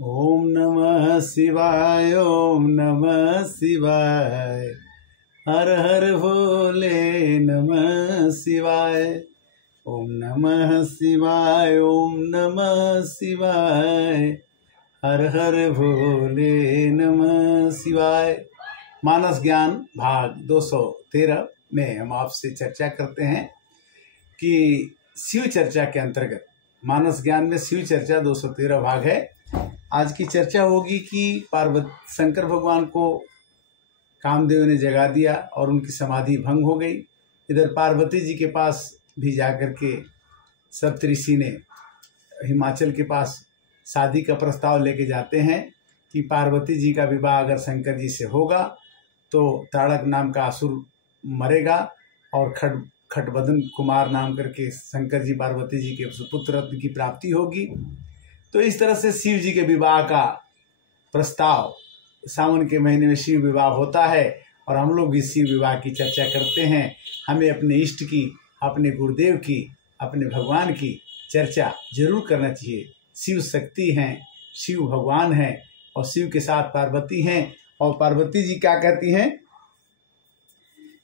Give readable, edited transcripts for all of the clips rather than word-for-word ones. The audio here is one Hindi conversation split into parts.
ओम नमः शिवाय, ओम नमः शिवाय, हर हर भोले नमः शिवाय। ओम नमः शिवाय, ओम नमः शिवाय, हर हर भोले नमः शिवाय। मानस ज्ञान भाग 213 में हम आपसे चर्चा करते हैं कि शिव चर्चा के अंतर्गत मानस ज्ञान में शिव चर्चा 213 भाग है। आज की चर्चा होगी कि पार्वती शंकर भगवान को कामदेव ने जगा दिया और उनकी समाधि भंग हो गई। इधर पार्वती जी के पास भी जाकर के सप्तऋषि ने हिमाचल के पास शादी का प्रस्ताव लेके जाते हैं कि पार्वती जी का विवाह अगर शंकर जी से होगा तो ताड़क नाम का असुर मरेगा और खटबदन कुमार नाम करके शंकर जी पार्वती जी के सुपुत्र रत्न की प्राप्ति होगी। तो इस तरह से शिव जी के विवाह का प्रस्ताव, सावन के महीने में शिव विवाह होता है और हम लोग भी शिव विवाह की चर्चा करते हैं। हमें अपने इष्ट की, अपने गुरुदेव की, अपने भगवान की चर्चा जरूर करना चाहिए। शिव शक्ति हैं, शिव भगवान हैं और शिव के साथ पार्वती हैं। और पार्वती जी क्या कहती हैं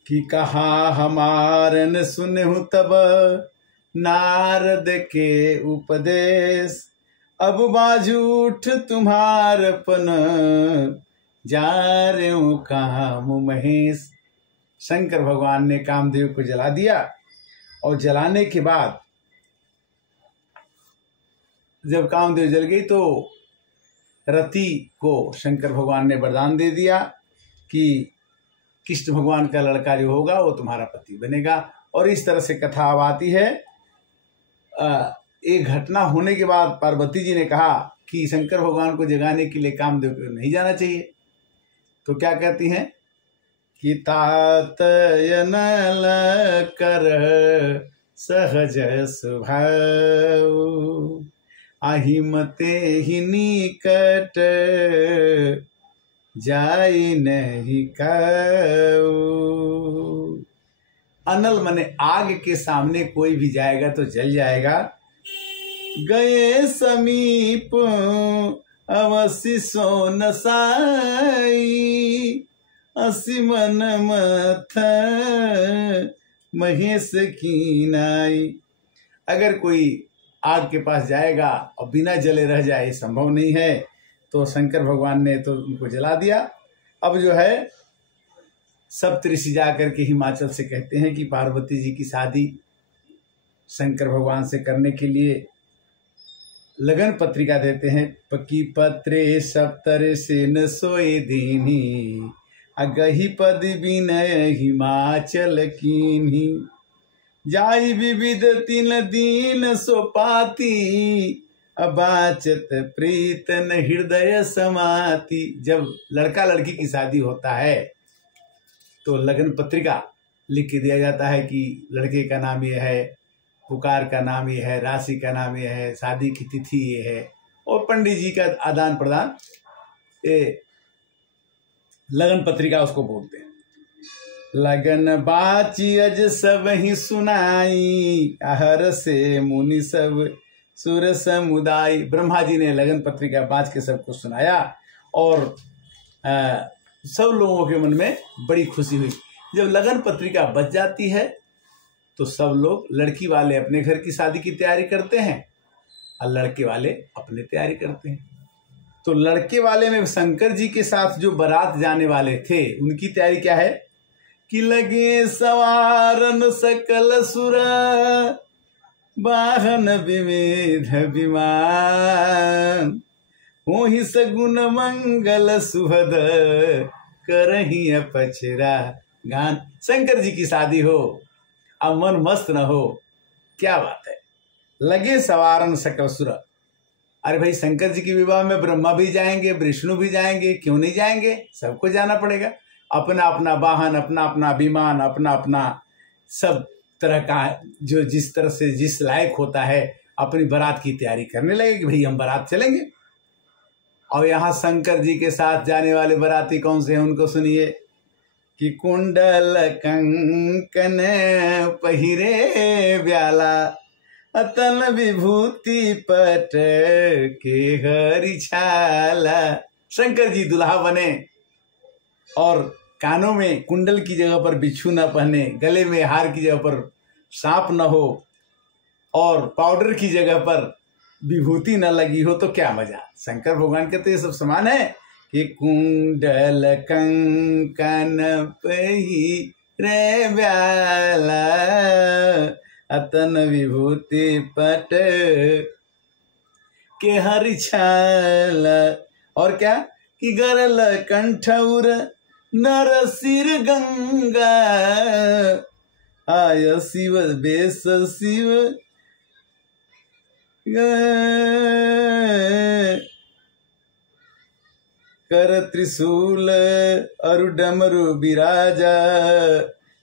कि कहा हमारन सुनहु तब नारद के उपदेश, अब बाजूठ तुम्हारपन जा रहे हो काम महेश। शंकर भगवान ने कामदेव को जला दिया और जलाने के बाद जब कामदेव जल गई तो रति को शंकर भगवान ने वरदान दे दिया कि कृष्ण भगवान का लड़का जो होगा वो तुम्हारा पति बनेगा। और इस तरह से कथा अब आती है। एक घटना होने के बाद पार्वती जी ने कहा कि शंकर भगवान को जगाने के लिए कामदेव को नहीं जाना चाहिए। तो क्या कहती हैं कि तातयन कर सहज स्वभाव, अहिमते ही निकट जाय नहीं काऊ। अनल मने आग के सामने कोई भी जाएगा तो जल जाएगा। गए समीप अवश्य सो न साई, असि मन मथ महेश की नाई। अगर कोई आग के पास जाएगा और बिना जले रह जाए, संभव नहीं है। तो शंकर भगवान ने तो उनको जला दिया। अब जो है सप्तऋषि जाकर के हिमाचल से कहते हैं कि पार्वती जी की शादी शंकर भगवान से करने के लिए लगन पत्रिका देते हैं। पकी पत्रे सप्तर से न सोए दीनी, अगही पद विनय हिमाचल कीन्ही, जाई विविध तीन दीन सोपाती, अबाचत प्रीतन हृदय समाति। जब लड़का लड़की की शादी होता है तो लगन पत्रिका लिख के दिया जाता है कि लड़के का नाम ये है, पुकार का नाम ये है, राशि का नाम ये है, शादी की तिथि ये है और पंडित जी का आदान प्रदान, ये लगन पत्रिका उसको बोलते हैं। लगन बाची अज सब ही सुनाई, आहर से मुनि सब सुर समुदाय। ब्रह्मा जी ने लगन पत्रिका बाज के सबको सुनाया और सब लोगों के मन में बड़ी खुशी हुई। जब लगन पत्रिका बच जाती है तो सब लोग, लड़की वाले अपने घर की शादी की तैयारी करते हैं और लड़के वाले अपने तैयारी करते हैं। तो लड़के वाले में शंकर जी के साथ जो बारात जाने वाले थे उनकी तैयारी क्या है कि लगे सवारन सकल सुर, वाहन विविध विमान, होहि सगुन मंगल सुहद, करही पछरा गान। शंकर जी की शादी हो अब मन मस्त न हो, क्या बात है। लगे सवारन सकल सुर। अरे भाई, शंकर जी के विवाह में ब्रह्मा भी जाएंगे, विष्णु भी जाएंगे, क्यों नहीं जाएंगे? सबको जाना पड़ेगा। अपना अपना वाहन, अपना अपना विमान, अपना अपना सब तरह का जो जिस तरह से जिस लायक होता है अपनी बारात की तैयारी करने लगे कि भाई हम बारात चलेंगे। और यहाँ शंकर जी के साथ जाने वाले बाराती कौन से हैं उनको सुनिए कि कुंडल कंकन पहिरे ब्याला, अतन विभूति पट के हरि छाला। शंकर जी दुल्हा बने और कानों में कुंडल की जगह पर बिच्छू न पहने, गले में हार की जगह पर सांप न हो और पाउडर की जगह पर विभूति न लगी हो तो क्या मजा। शंकर भगवान के तो ये सब समान है कि कुंडल कंकन पहिरे ब्याला अतन विभूति पट के हरि छाला। और क्या कि गरल कंठौर नर सिर गंगा आय शिव बेस शिव कर त्रिशूल अरु डमरु बिराजा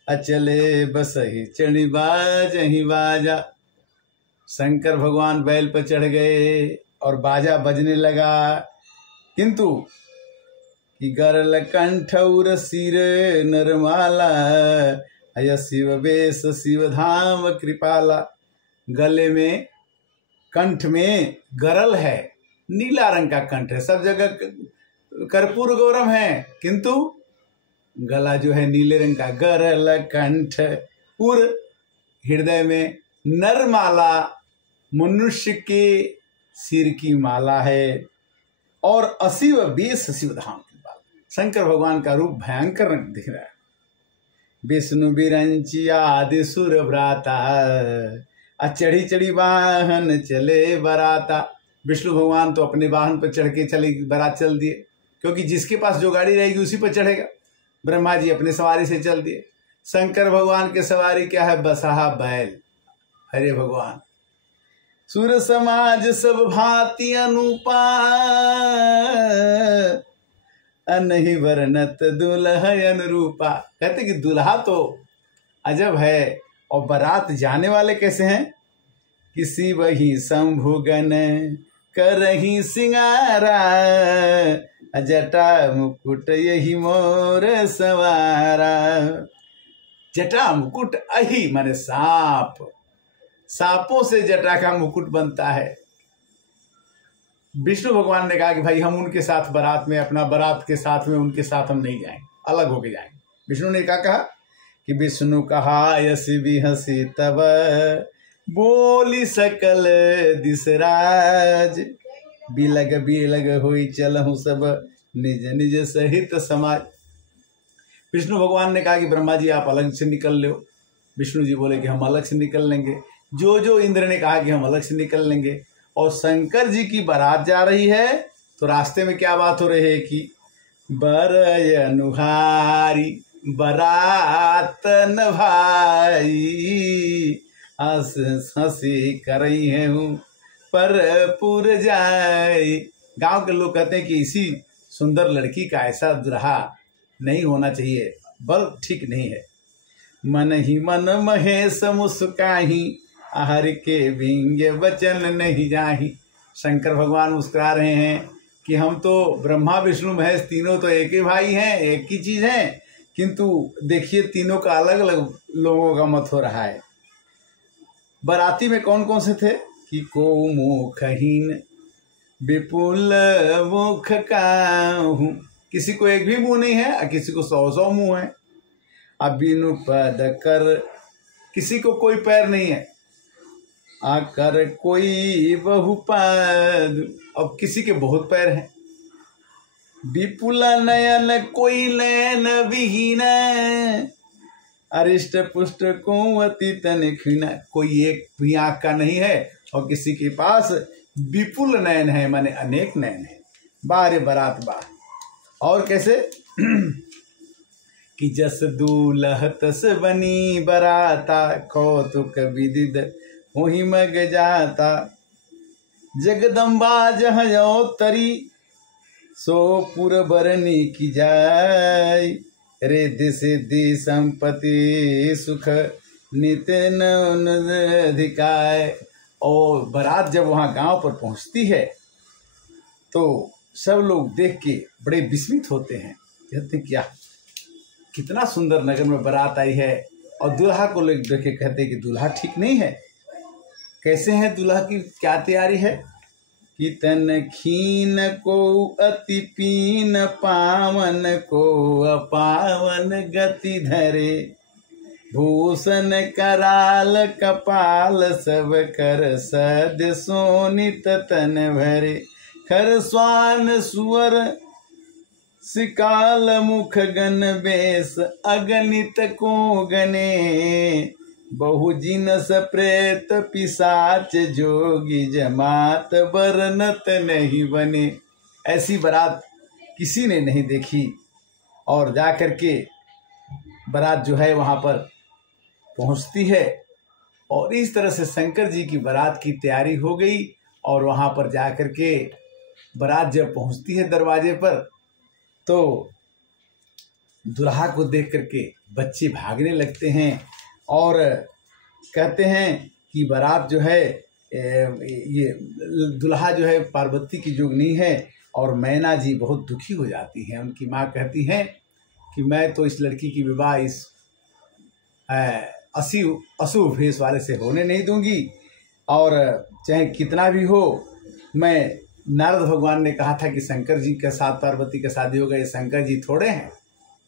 अचले बसहि चढ़ी बाजहि बाजा। शंकर भगवान बैल पर चढ़ गए और बाजा बजने लगा, किंतु कि गरल कंठौर सिर नरमाला अय शिव बेस शिव धाम कृपाला। गले में कंठ में गरल है, नीला रंग का कंठ है, सब जगह कर्पूर गौरम है, किंतु गला जो है नीले रंग का। गरल कंठ पुर हृदय में नरमाला, मनुष्य के सिर की माला है और अशिव बेस शिव धाम की बात। शंकर भगवान का रूप भयंकर दिख रहा है। विष्णु बिरंची आदि सुर भ्राता चढ़ी चढ़ी वाहन चले बराता। विष्णु भगवान तो अपने वाहन पर चढ़ के चले बारात चल दिए, क्योंकि जिसके पास जो गाड़ी रहेगी उसी पर चढ़ेगा। ब्रह्मा जी अपने सवारी से चल दिए। शंकर भगवान के सवारी क्या है? बसहा बैल। हरे भगवान। सुर समाज सब भांति अनुपा अनहि वर्णत दुल्हा अनुरूपा। कहते कि दुल्हा तो अजब है और बारात जाने वाले कैसे हैं? किसी वही शंभुगन करही सिंगारा जटा मुकुट यही मोर सवारा। जटा मुकुट अही माने सांप, सांपों से जटा का मुकुट बनता है। विष्णु भगवान ने कहा कि भाई हम उनके साथ बारात में, अपना बारात के साथ में उनके साथ हम नहीं जाएंगे, अलग होके जाएंगे। विष्णु ने क्या कहा कि विष्णु कहा यस भी हंसी तब बोली सकल दिसराज बिलग बिलग हुई चलहु सब निज निज सहित समाज। विष्णु भगवान ने कहा कि ब्रह्मा जी आप अलग से निकल लो। विष्णु जी बोले कि हम अलग से निकल लेंगे। जो इंद्र ने कहा कि हम अलग से निकल लेंगे। और शंकर जी की बारात जा रही है तो रास्ते में क्या बात हो रही है कि बरय अनुहारी बरात न भाई हंस हंसी करई है हूँ पर पुर जाए। गांव के लोग कहते हैं कि इसी सुंदर लड़की का ऐसा दुल्हा नहीं होना चाहिए, बल ठीक नहीं है। मन ही मन महेश मुस्काही हर के विंग वचन नहीं जाही। शंकर भगवान मुस्कुरा रहे हैं कि हम तो ब्रह्मा विष्णु महेश तीनों तो एक ही भाई हैं, एक ही चीज हैं, किंतु देखिए तीनों का अलग अलग लोगों का मत हो रहा है। बाराती में कौन कौन से थे कि को मुखहीन विपुल मुख काहू। किसी को एक भी मुंह नहीं है और किसी को 100 मुंह है। अबिनु पद कर, किसी को कोई पैर नहीं है। आकर कोई बहुपद, अब किसी के बहुत पैर हैं। विपुल नयन कोई नयन विहीन अरिष्ट पुष्ट कुंवती तनिखीन। कोई एक भी आंख का नहीं है और किसी के पास विपुल नयन है, माने अनेक नयन है। बारे बारात बार और कैसे कि जस दूल्ह तस बनी बराता कौतुक विदिद वही मग जाता। जगदम्बा जहाँ तरी सो पुर बरनी की जाय रिद्धि सिद्धि संपत्ति सुख नितिन अधिकाय। और बारात जब वहाँ गांव पर पहुँचती है तो सब लोग देख के बड़े विस्मित होते हैं, कहते क्या कितना सुंदर नगर में बारात आई है। और दूल्हा को लोग देख के कहते कि दूल्हा ठीक नहीं है। कैसे हैं दुल्हा की क्या तैयारी है कि तन खीन को अति पीन पावन को अपावन गति धरे भूषण कराल कपाल सब कर सद सोनित तन भरे खर स्वान सुअर सिकाल मुख गन बेस अगणित को गने बहु जिनस प्रेत पिशाच जोगी जमात बरनत नहीं बने। ऐसी बारात किसी ने नहीं देखी और जा करके बारात जो है वहाँ पर पहुँचती है और इस तरह से शंकर जी की बारात की तैयारी हो गई और वहाँ पर जा करके बारात जब पहुँचती है दरवाजे पर तो दुल्हा को देख करके बच्चे भागने लगते हैं और कहते हैं कि बारात जो है ये दुल्हा जो है पार्वती की जोगनी है और मैना जी बहुत दुखी हो जाती हैं। उनकी माँ कहती हैं कि मैं तो इस लड़की की विवाह इस अशुभ भेष वाले से होने नहीं दूंगी और चाहे कितना भी हो। मैं नारद भगवान ने कहा था कि शंकर जी के साथ पार्वती का शादी होगा, ये शंकर जी थोड़े हैं,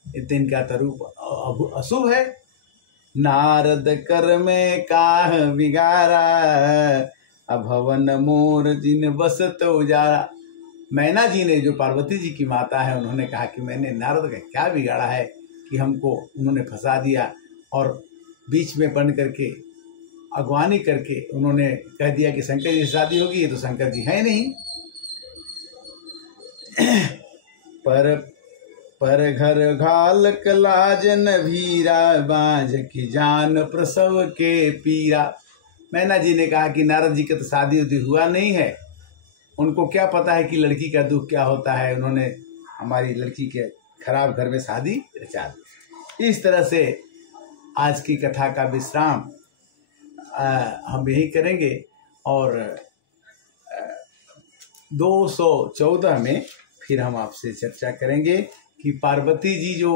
इतने इनका तरूप अशुभ है। नारद कर में काह बिगारा अभवन मोर जिन बसत उजारा। मैना जी ने जो पार्वती जी की माता है उन्होंने कहा कि मैंने नारद का क्या बिगाड़ा है कि हमको उन्होंने फंसा दिया और बीच में बन करके अगवानी करके उन्होंने कह दिया कि शंकर जी से शादी होगी, ये तो शंकर जी है नहीं। पर घर घाल कलाज नभीरा बाझ की जान प्रसव के पीरा। मैना जी ने कहा कि नारद जी का तो शादी उदी हुआ नहीं है, उनको क्या पता है कि लड़की का दुख क्या होता है, उन्होंने हमारी लड़की के खराब घर में शादी रचा दी। इस तरह से आज की कथा का विश्राम हम यही करेंगे और 214 में फिर हम आपसे चर्चा करेंगे कि पार्वती जी जो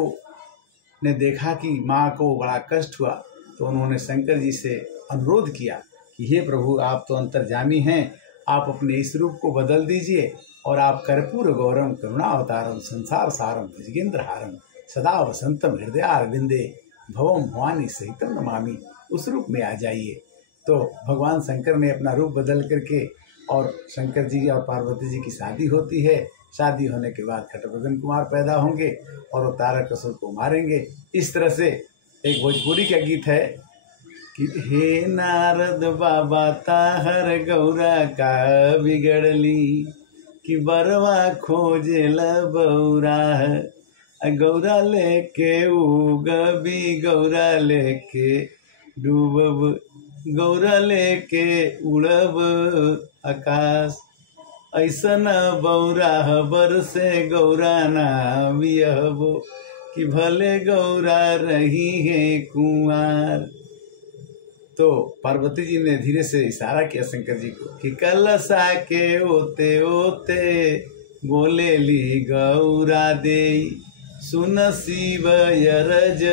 ने देखा कि माँ को बड़ा कष्ट हुआ तो उन्होंने शंकर जी से अनुरोध किया कि हे प्रभु, आप तो अंतर्जामी हैं, आप अपने इस रूप को बदल दीजिए और आप कर्पूर गौरम करुणावतारम संसार सारम भुजगेंद्र हारम सदा वसंतम हृदयारविंदे भवम भवानी सहितम नमामि, उस रूप में आ जाइए। तो भगवान शंकर ने अपना रूप बदल करके और शंकर जी और पार्वती जी की शादी होती है। शादी होने के बाद खटबदन कुमार पैदा होंगे और वो तारकासुर को मारेंगे। इस तरह से एक भोजपुरी का गीत है कि हे नारद बाबा ताहर गौरा का बिगड़ली कि बरवा खोजे बौरा गौरा लेके उगबी गौरा लेके डूबब गौरा लेके उड़ब आकाश ऐसन बौरा बर से गौरा नाम यहबो कि भले गौरा रही है कुंवार। तो पार्वती जी ने धीरे से इशारा किया शंकर जी को कि कलसा के ओते ओते बोले ली गौरा दे सुन शिव यरज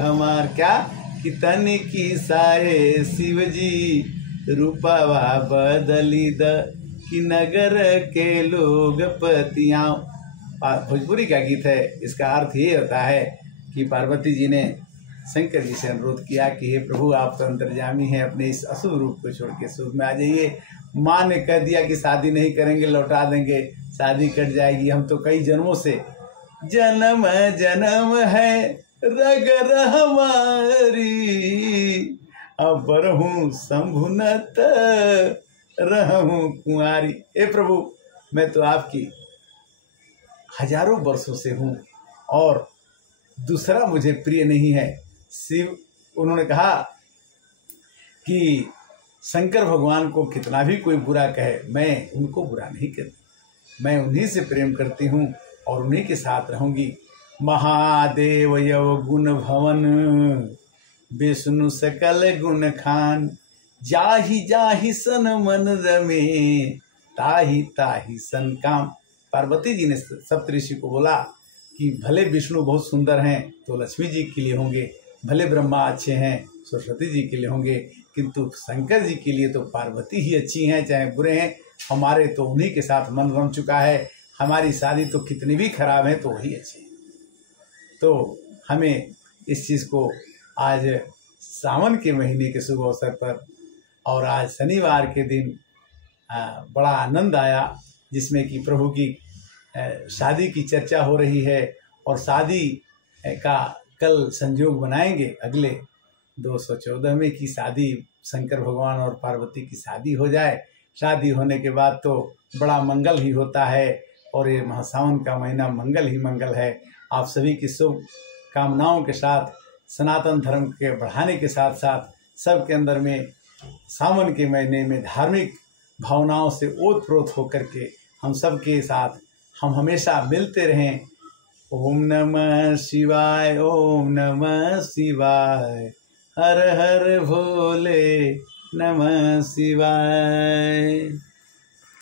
हमार। क्या कि तन की साए शिव जी रूपावा बदली द कि नगर के लोग पतियाँ। भोजपुरी का गीत है। इसका अर्थ ये होता है कि पार्वती जी ने शंकर जी से अनुरोध किया कि हे प्रभु, आप तो अंतर्यामी हैं, अपने इस अशुभ रूप को छोड़ के शुभ में आ जाइए। माँ ने कह दिया कि शादी नहीं करेंगे, लौटा देंगे, शादी कट जाएगी। हम तो कई जन्मों से जन्म जन्म है रग हमारी अब रहूं शंभुनत रहूं कुंवारी। ए प्रभु, मैं तो आपकी हजारों वर्षों से हूँ और दूसरा मुझे प्रिय नहीं है। शिव उन्होंने कहा कि शंकर भगवान को कितना भी कोई बुरा कहे, मैं उनको बुरा नहीं करती, मैं उन्हीं से प्रेम करती हूँ और उन्हीं के साथ रहूंगी। महादेव यव गुण भवन विष्णु सकल गुण खान जाहि जाहि सन मन रमे ताहि ताहि सन काम। पार्वती जी ने सप्तऋषि को बोला कि भले विष्णु बहुत सुंदर हैं तो लक्ष्मी जी के लिए होंगे, भले ब्रह्मा अच्छे हैं, सरस्वती जी के लिए होंगे, किंतु शंकर जी के लिए तो पार्वती ही अच्छी हैं, चाहे बुरे हैं। हमारे तो उन्हीं के साथ मन रम चुका है, हमारी शादी तो कितनी भी खराब है तो वही अच्छी है। तो हमें इस चीज़ को आज सावन के महीने के शुभ अवसर पर और आज शनिवार के दिन बड़ा आनंद आया, जिसमें कि प्रभु की शादी की चर्चा हो रही है और शादी का कल संयोग बनाएंगे। अगले 214 में की शादी शंकर भगवान और पार्वती की शादी हो जाए। शादी होने के बाद तो बड़ा मंगल ही होता है और ये महासावन का महीना मंगल ही मंगल है। आप सभी की शुभ कामनाओं के साथ सनातन धर्म के बढ़ाने के साथ साथ सबके अंदर में सावन के महीने में धार्मिक भावनाओं से ओतप्रोत होकर के हम सबके साथ हम हमेशा मिलते रहें। ओम नमः शिवाय, ओम नमः शिवाय, हर हर भोले नमः शिवाय।